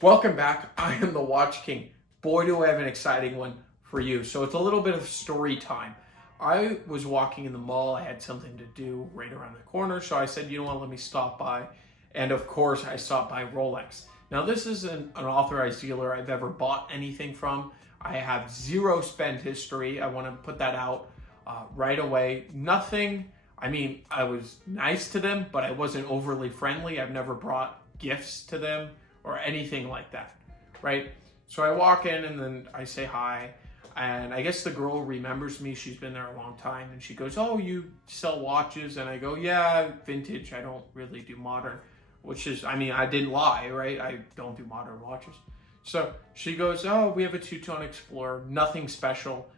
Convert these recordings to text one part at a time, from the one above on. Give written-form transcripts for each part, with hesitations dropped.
Welcome back. I am the Watch King. Boy, do I have an exciting one for you. So it's a little bit of story time. I was walking in the mall. I had something to do right around the corner. So I said, you know what, let me stop by. And of course, I stopped by Rolex. Now, this isn't an authorized dealer I've ever bought anything from. I have zero spend history. I want to put that out right away. Nothing. I mean, I was nice to them, but I wasn't overly friendly. I've never brought gifts to them or anything like that, right? So I walk in and then I say hi, and I guess the girl remembers me. She's been there a long time, and she goes, "Oh, you sell watches?" And I go, "Yeah, vintage. I don't really do modern," which is, I mean, I didn't lie, right? I don't do modern watches. So she goes, "Oh, we have a two-tone Explorer, nothing special.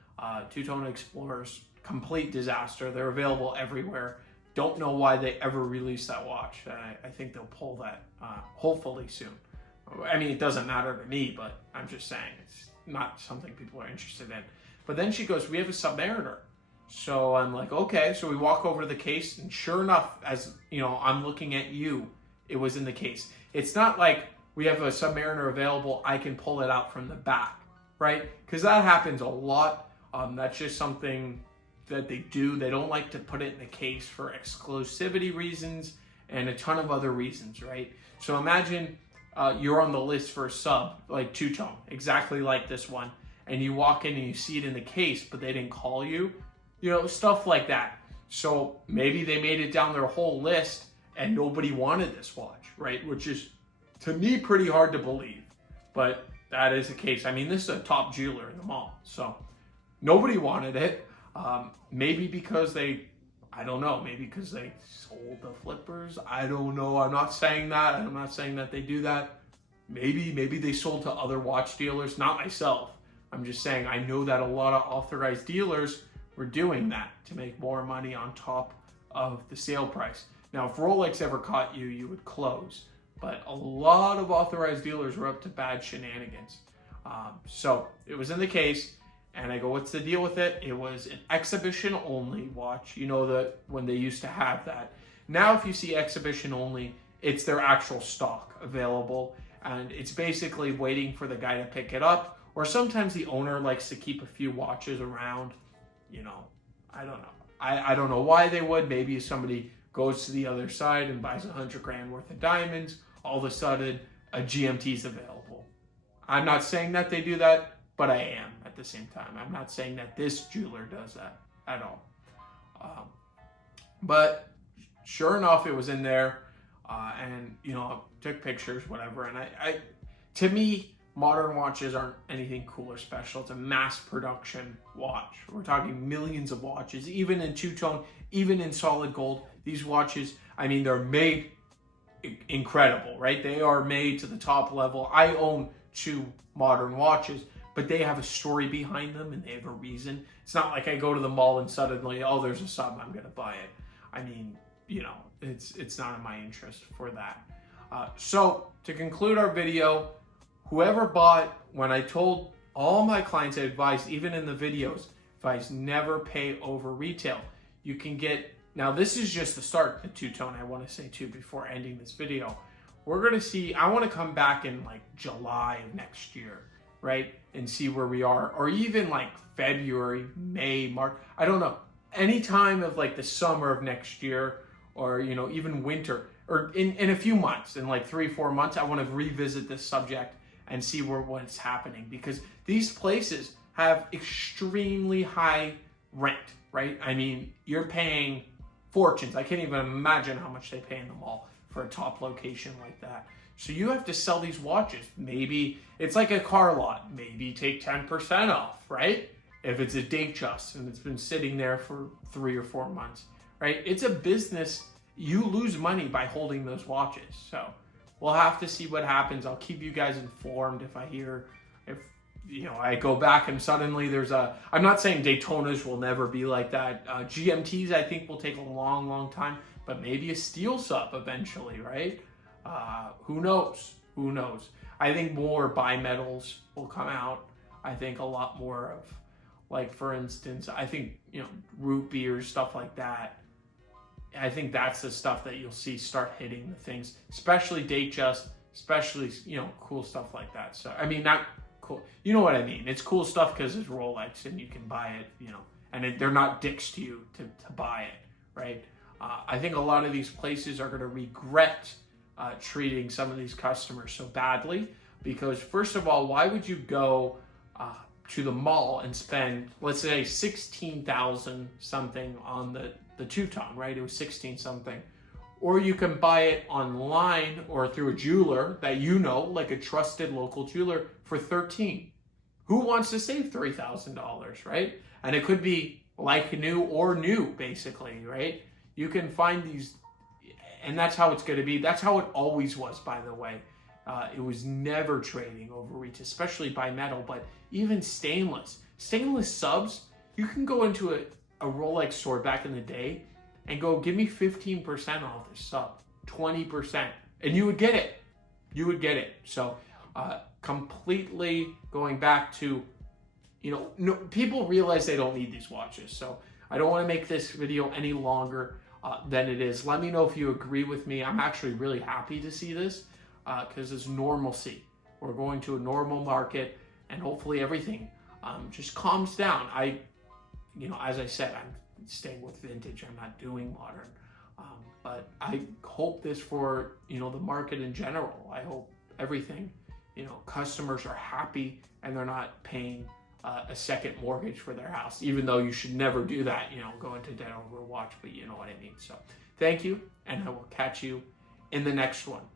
Two-tone Explorers, complete disaster. They're available everywhere. Don't know why they ever released that watch. I think they'll pull that hopefully soon." I mean, it doesn't matter to me, but I'm just saying it's not something people are interested in. But then she goes, "We have a Submariner." So I'm like, okay. So we walk over to the case, and sure enough, as you know, I'm looking at you, it was in the case. It's not like we have a Submariner available, I can pull it out from the back, right? Because that happens a lot. That's just something that they do. They don't like to put it in the case for exclusivity reasons and a ton of other reasons, right? So imagine you're on the list for a sub, like two-tone, exactly like this one, and you walk in and you see it in the case, but they didn't call you, you know, stuff like that. So maybe they made it down their whole list and nobody wanted this watch, right? Which is, to me, pretty hard to believe, but that is the case. I mean, this is a top jeweler in the mall, so nobody wanted it. Maybe because I don't know, maybe because they sold the flippers. I don't know. I'm not saying that. I'm not saying that they do that. Maybe they sold to other watch dealers, not myself. I'm just saying I know that a lot of authorized dealers were doing that to make more money on top of the sale price. Now, if Rolex ever caught you, you would close. But a lot of authorized dealers were up to bad shenanigans. So it was in the case. And I go, "What's the deal with it?" It was an exhibition only watch. You know, that when they used to have that. Now, if you see exhibition only, it's their actual stock available. And it's basically waiting for the guy to pick it up. Or sometimes the owner likes to keep a few watches around. You know, I don't know. I don't know why they would. Maybe if somebody goes to the other side and buys $100,000 worth of diamonds, all of a sudden a GMT is available. I'm not saying that they do that, but I am at the same time. I'm not saying that this jeweler does that at all. But sure enough, it was in there, and you know, took pictures, whatever. And I, to me, modern watches aren't anything cool or special. It's a mass production watch. We're talking millions of watches, even in two-tone, even in solid gold. These watches, I mean, they're made incredible, right? They are made to the top level. I own 2 modern watches, but they have a story behind them and they have a reason. It's not like I go to the mall and suddenly, oh, there's a sub, I'm going to buy it. I mean, you know, it's not in my interest for that. So to conclude our video, whoever bought, when I told all my clients, I advised, even in the videos, advised never pay over retail. You can get, now this is just the start, the two-tone, I want to say too, before ending this video. We're going to see, I want to come back in like July of next year, right? And see where we are, or even like February, May, March, I don't know. Any time of like the summer of next year, or, you know, even winter, or in a few months, in like 3-4 months, I want to revisit this subject and see what's happening, because these places have extremely high rent, right? I mean, you're paying fortunes. I can't even imagine how much they pay in the mall for a top location like that. So you have to sell these watches. Maybe it's like a car lot. Maybe take 10% off, right? If it's a date just and it's been sitting there for 3 or 4 months, right? It's a business. You lose money by holding those watches. So we'll have to see what happens. I'll keep you guys informed if I hear, if, you know, I go back and suddenly there's I'm not saying Daytonas will never be like that. GMTs, I think, will take a long, long time, but maybe a steel sub eventually, right? Who knows? Who knows? I think more bimetals will come out. I think a lot more of, like, for instance, I think, you know, root beers, stuff like that. I think that's the stuff that you'll see start hitting the things, especially Datejust, especially, cool stuff like that. So, I mean, not cool. You know what I mean? It's cool stuff because it's Rolex and you can buy it, and they're not dicks to you to buy it, right? I think a lot of these places are going to regret treating some of these customers so badly because, first of all, why would you go to the mall and spend, let's say, 16,000 something on the two-ton, right? It was 16 something. Or you can buy it online or through a jeweler that like a trusted local jeweler for 13. Who wants to save $3,000, right? And it could be like new or new, basically, right? You can find these, and that's how it's going to be. That's how it always was, by the way. It was never trading over retail, especially by metal, but even stainless. Stainless subs, you can go into a Rolex store back in the day and go, give me 15% off this sub, 20%, and you would get it. You would get it. So completely going back to, no, people realize they don't need these watches. So I don't want to make this video any longer than it is. Let me know if you agree with me. I'm actually really happy to see this because it's normalcy. We're going to a normal market and hopefully everything just calms down. As I said, I'm staying with vintage. I'm not doing modern. But I hope this for, the market in general. I hope everything, customers are happy and they're not paying a second mortgage for their house, even though you should never do that, go into debt over a watch, but you know what I mean. So thank you, and I will catch you in the next one.